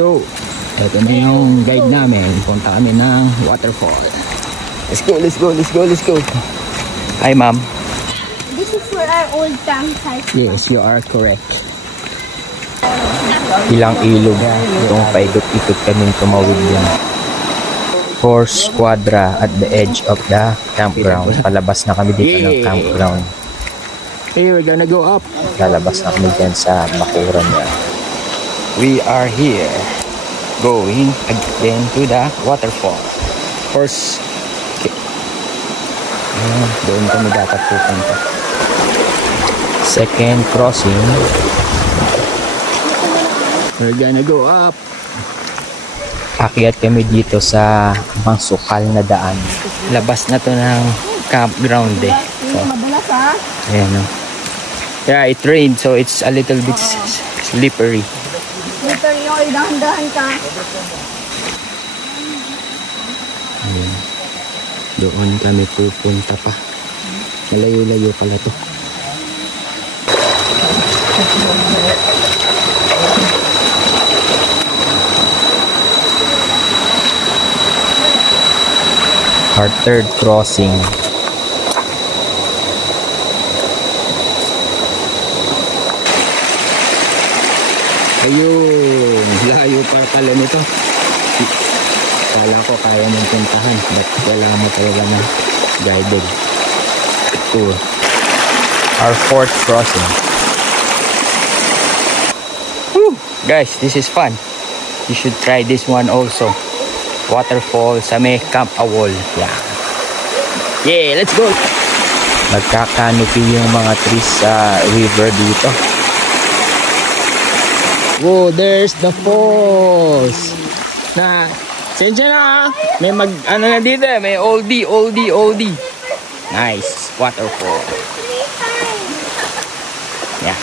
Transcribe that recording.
go. Ito na yung guide namin. Punta kami ng waterfall. Let's go, let's go, let's go, let's go. Hi, ma'am. This is for our old campsite. Yes, you are correct. Ilang ilog yung paikot-ikot kaming tumawid din. Horse Quadra at the edge of the campground. Palabas na kami dito ng campground. Hey, we're gonna go up. Lalabas na kami dyan sa bakuran niya. We are here. Going again to the waterfall. Horse. Doon kami dapat pupunta. Second crossing. We're gonna go up. Akyat kami dito sa masukal na daan. Labas na to ng campground eh. So, ayan o. Yeah, it rained so it's a little bit slippery. Slippery o, dahan-dahan ka. Ayan. Doon kami pupunta pa. Malayo-layo pala to. Our third crossing. Ayun, layo pa pala nito. Kala ko kaya mong puntahan, but wala mo talaga na guided tour. Our fourth crossing. Woo! Guys, this is fun. You should try this one also. Waterfall sa may Camp Awol. Yeah, let's go. Nagkakanopi yung mga trees sa river dito. Whoa, there's the falls. Na, sensya na. May ano na dito, may oldie. Nice waterfall. Yeah.